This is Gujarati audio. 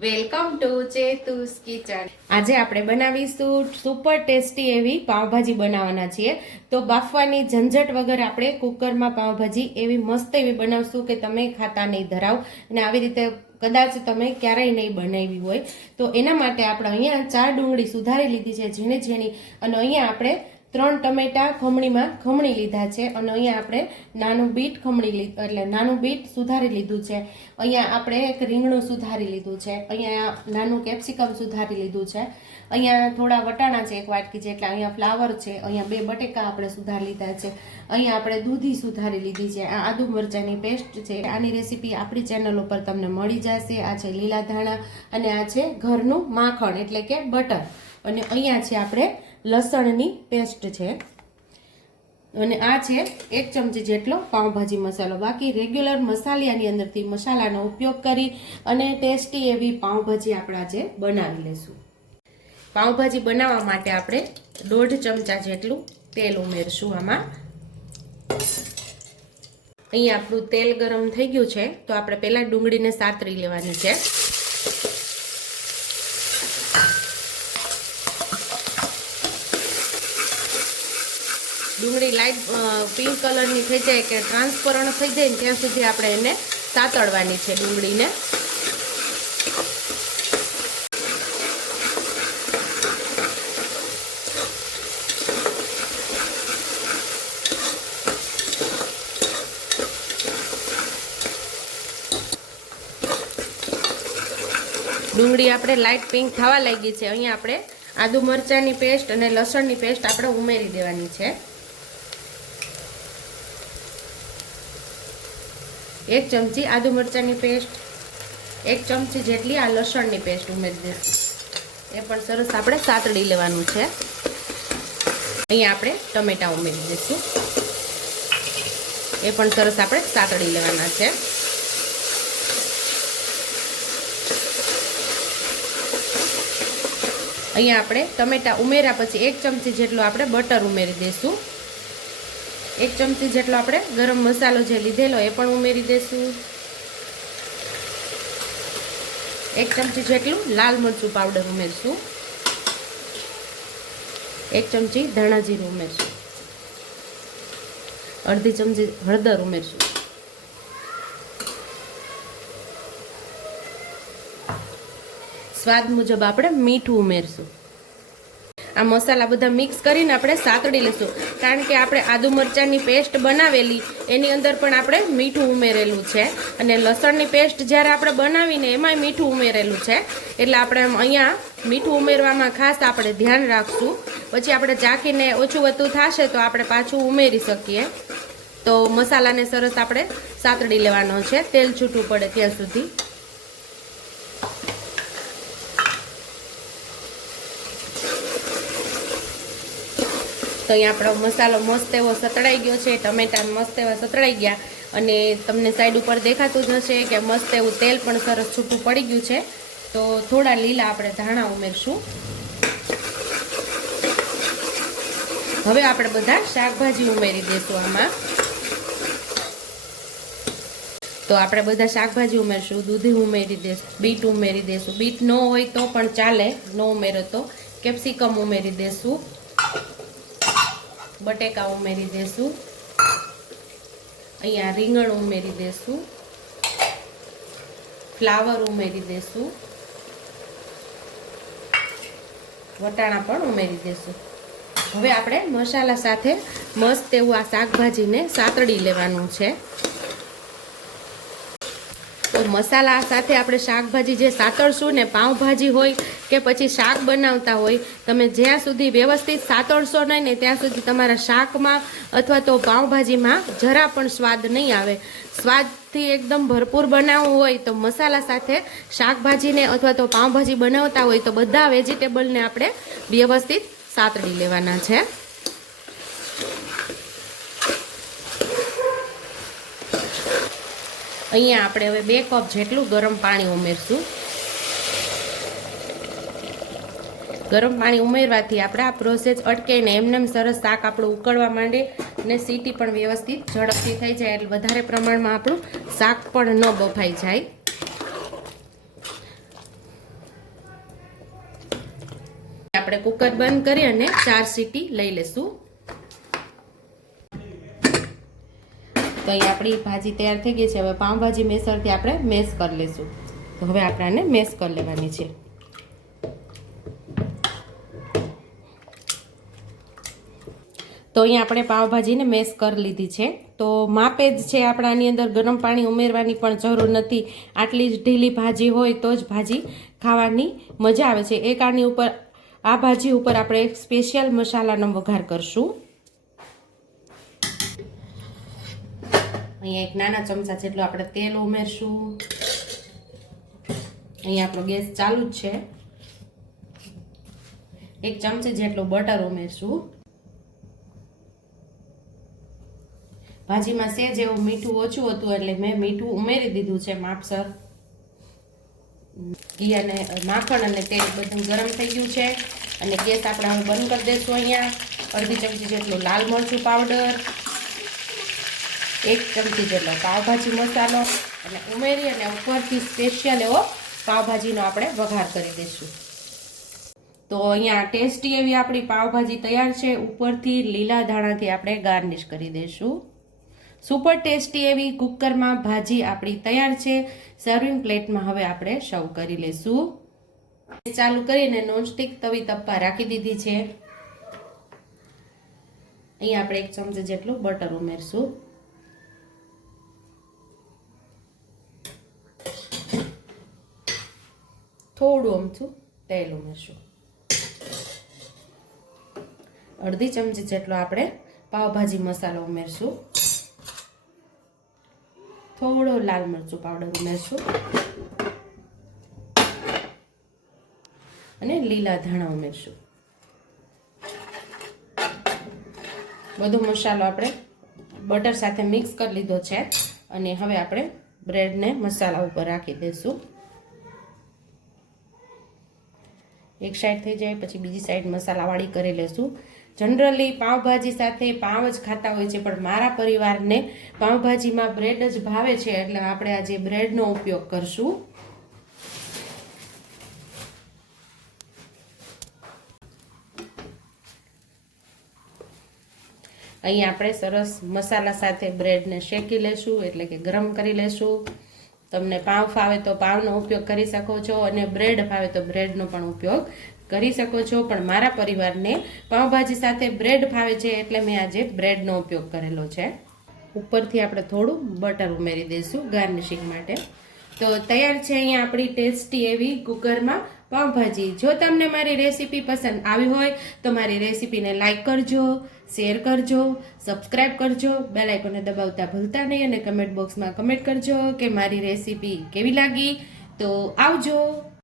Welcome to ચેતુસ kitchen. આજે આપણે બનાવીશું સુપર ટેસ્ટી એવી પાવભાજી બનાવવાના છીએ। તો બાફવાની ઝંઝટ વગર આપણે કુકરમાં પાવભાજી એવી મસ્ત એવી બનાવશું કે તમે ખાતા નહીં ધરાવ અને આવી રીતે કદાચ તમે ક્યારેય નહીં બનાવી હોય। તો એના માટે આપણે અહીંયા 4 ડુંગળી સુધારી લીધી છે ઝીણી ઝીણી, અને અહીંયા આપણે 3 ટમેટા ખમણીમાં ખમણી લીધા છે, અને અહીંયા આપણે નાનું બીટ નાનું બીટ સુધારી લીધું છે। અહીંયા આપણે એક રીંગણું સુધારી લીધું છે, અહીંયા નાનું કેપ્સિકમ સુધારી લીધું છે, અહીંયા થોડા વટાણા છે 1 વાટકી જેટલા, અહીંયા ફ્લાવર છે, અહીંયા 2 બટેકા આપણે સુધારી લીધા છે, અહીંયા આપણે દૂધી સુધારી લીધી છે, આ આદુ મરચાંની પેસ્ટ છે। આની રેસીપી આપણી ચેનલ ઉપર તમને મળી જશે। આ છે લીલા ધાણા અને આ છે ઘરનું માખણ એટલે કે બટર, અને અહીંયા છે આપણે લસણની પેસ્ટ છે, અને આ છે 1 ચમચી જેટલો પાવભાજી મસાલો। બાકી રેગ્યુલર મસાલિયાની અંદરથી મસાલાનો ઉપયોગ કરી અને ટેસ્ટી એવી પાવભાજી આપણે આજે બનાવી લેશું। પાવભાજી બનાવવા માટે આપણે 1.5 ચમચા જેટલું તેલ ઉમેરશું આમાં। અહીંયા આપણું તેલ ગરમ થઈ ગયું છે, તો આપણે પહેલા ડુંગળીને સાતરી લેવાની છે। ડુંગળી લાઈટ પિંક કલરની થઈ જાય કે ટ્રાન્સપરન્ટ થઈ જાય ને ત્યાં સુધી આપણે એને સાતળવાની છે ડુંગળીને। ડુંગળી આપણે લાઈટ પિંક થવા લાગી છે। અહીંયા આપણે આદુ મરચાંની પેસ્ટ અને લસણની પેસ્ટ આપણે ઉમેરી દેવાની છે। 1 ચમચી આદુ મરચાંની પેસ્ટ, 1 ચમચી જેટલી આ લસણની પેસ્ટ ઉમેરી દઈશું। એ પણ સરસ આપણે સાતળી લેવાનું છે। અહીંયા આપણે ટમેટા ઉમેરી દઈશું, એ પણ સરસ આપણે સાતળી લેવાના છે। અહીંયા આપણે ટમેટા ઉમેર્યા પછી 1 ચમચી જેટલું આપણે બટર ઉમેરી દઈશું। 1 ચમચી જેટલો આપણે ગરમ મસાલો જે લીધેલો એ પણ ઉમેરી દઈશું। 1 ચમચી જેટલું લાલ મરચું પાવડર ઉમેરશું। 1 ચમચી ધાણા જીરું ઉમેરશું। અડધી ચમચી હળદર ઉમેરશું। સ્વાદ મુજબ આપણે મીઠું ઉમેરશું। આ મસાલા બધા મિક્સ કરીને આપણે સાતળી લઈશું, કારણ કે આપણે આદુ મરચાંની પેસ્ટ બનાવેલી એની અંદર પણ આપણે મીઠું ઉમેરેલું છે, અને લસણની પેસ્ટ જ્યારે આપણે બનાવીને એમાંય મીઠું ઉમેરેલું છે, એટલે આપણે અહીંયા મીઠું ઉમેરવામાં ખાસ આપણે ધ્યાન રાખશું। પછી આપણે ચાખીને ઓછું વધતું થશે તો આપણે પાછું ઉમેરી શકીએ। તો મસાલાને સરસ આપણે સાતળી લેવાનો છે તેલ છૂટું પડે ત્યાં સુધી। તો અહીંયા આપણો મસાલો મસ્ત એવો સતળાઈ ગયો છે, ટમેટા મસ્ત એવા સતળાઈ ગયા, અને તમને સાઈડ ઉપર દેખાતું જ હશે કે મસ્ત એવું તેલ પણ સરસ છૂટું પડી ગયું છે। તો થોડા લીલા આપણે ધાણા ઉમેરશું। હવે આપણે બધા શાકભાજી ઉમેરી દઈશું આમાં। તો આપણે બધા શાકભાજી ઉમેરશું, દૂધી ઉમેરી દઈશું, બીટ ઉમેરી દઈશું, બીટ ન હોય તો પણ ચાલે, ન ઉમેરો તો કેપ્સિકમ ઉમેરી દઈશું, બટેકા ઉમેરી દેશું, અહીંયા રીંગણ ઉમેરી દેશું, ફ્લાવર ઉમેરી દેશું, વટાણા પણ ઉમેરી દેશું। હવે આપણે મસાલા સાથે મસ્ત એવું આ શાકભાજીને સાતળી લેવાનું છે। તો મસાલા સાથે આપણે શાકભાજી જે સાતળશું ને, પાવભાજી હોય કે પછી શાક બનાવતા હોય, તમે જ્યાં સુધી વ્યવસ્થિત સાતળશો નહીં ને ત્યાં સુધી તમારા શાકમાં અથવા તો પાવભાજીમાં જરા પણ સ્વાદ નહીં આવે। સ્વાદથી એકદમ ભરપૂર બનાવવું હોય તો મસાલા સાથે શાકભાજીને અથવા તો પાવભાજી બનાવતા હોય તો બધા વેજીટેબલને આપણે વ્યવસ્થિત સાતળી લેવાના છે। અહીંયા આપણે હવે 2 કપ જેટલું ગરમ પાણી ઉમેરશું। ગરમ પાણી ઉમેરવાથી આપણે આ પ્રોસેસ અટકે ને એમને સરસ શાક આપણું ઉકળવા માંડે અને સીટી પણ વ્યવસ્થિત ઝડપથી થઈ જાય, એટલે વધારે પ્રમાણમાં આપણું શાક પણ ન બફાઈ જાય। આપણે કુકર બંધ કરી અને 4 સીટી લઈ લેશું. તો અહીં આપણી ભાજી તૈયાર થઈ ગઈ છે. હવે પાઉંભાજી મેસરથી આપણે મેશ કરી લઈશું. તો હવે આપણે આને મેશ કરી લેવાની છે. તો અહીંયા આપણે પાવભાજીને મેશ કરી લીધી છે. તો માપે જ છે, આપણે આની અંદર ગરમ પાણી ઉમેરવાની પણ જરૂર નથી. આટલી જ ઢીલી ભાજી હોય તો જ ભાજી ખાવાની મજા આવે છે. એક આની ઉપર આ ભાજી ઉપર આપણે સ્પેશિયલ મસાલાનો વઘાર કરશું. અહીંયા એક નાના ચમચા જેટલું આપણે તેલ ઉમેરશું. અહીંયા આપણો ગેસ ચાલુ જ છે. 1 ચમચી જેટલું બટર ઉમેરશું. ભાજીમાં સેજ એવું મીઠું ઓછું હતું એટલે મેં મીઠું ઉમેરી દીધું છે માપસર. ઘી અને માખણ અને તેલ બધું ગરમ થઈ ગયું છે અને ગેસ આપણે હવે બંધ કરી દઈશું. અહીંયા 1/2 ચમચી જેટલું લાલ મરચું પાવડર, 1 ચમચી જેટલો પાવભાજી મસાલો અને ઉમેરી અને ઉપરથી સ્પેશિયલ એવો પાવભાજીનો આપણે વઘાર કરી દઈશું. તો અહીંયા ટેસ્ટી એવી આપણી પાવભાજી તૈયાર છે. ઉપરથી લીલા ધાણાથી આપણે ગાર્નિશ કરી દઈશું. સુપર ટેસ્ટી એવી કુકરમાં ભાજી આપણી તૈયાર છે. સર્વિંગ પ્લેટમાં હવે આપણે સર્વ કરી લઈશું. ચાલુ કરીને નોનસ્ટિક તવી તપવા રાખી દીધી છે. અહીંયા આપણે 1 ચમચી જેટલું બટર ઉમેરશું. થોડું અમથું તેલ ઉમેરશું. 1/2 ચમચી જેટલો આપણે પાવભાજી મસાલો ઉમેરશું. થોડો લાલ મરચું પાવડર ઉમેરશું અને લીલા ધાણા ઉમેરશું. બધો મસાલો આપણે બટર સાથે મિક્સ કરી લીધો છે અને હવે આપણે બ્રેડને મસાલા ઉપર રાખી દઈશું. એક સાઈડ થઈ જાય પછી બીજી સાઈડ મસાલાવાળી કરી લેશું. જનરલી પાવભાજી સાથે પાવ જ ખાતા હોય છે, પણ મારા પરિવારને પાવભાજીમાં બ્રેડ જ ભાવે છે એટલે આપણે આજે બ્રેડનો ઉપયોગ કરશું. અહીં આપણે સરસ મસાલા સાથે બ્રેડને શેકી લેશું એટલે કે ગરમ કરી લેશું. તમને પાવ ફાવે તો પાવનો ઉપયોગ કરી શકો છો અને બ્રેડ ફાવે તો બ્રેડનો પણ ઉપયોગ કરી શકો છો, પણ મારા પરિવારને પાવભાજી સાથે બ્રેડ ફાવે છે એટલે મેં આજે બ્રેડનો ઉપયોગ કરેલો છે. ઉપરથી આપણે થોડું બટર ઉમેરી દઈશું ગાર્નિશિંગ માટે. તો તૈયાર છે અહીંયા આપણી ટેસ્ટી એવી કુકરમાં પાવભાજી. જો તમને મારી રેસીપી પસંદ આવી હોય તો મારી રેસીપીને લાઈક કરજો, શેર કરજો, સબસ્ક્રાઈબ કરજો, બેલ આઇકોનને દબાવતા ભૂલતા નહીં અને કમેન્ટ બોક્સમાં કમેન્ટ કરજો કે મારી રેસીપી કેવી લાગી. તો આવજો.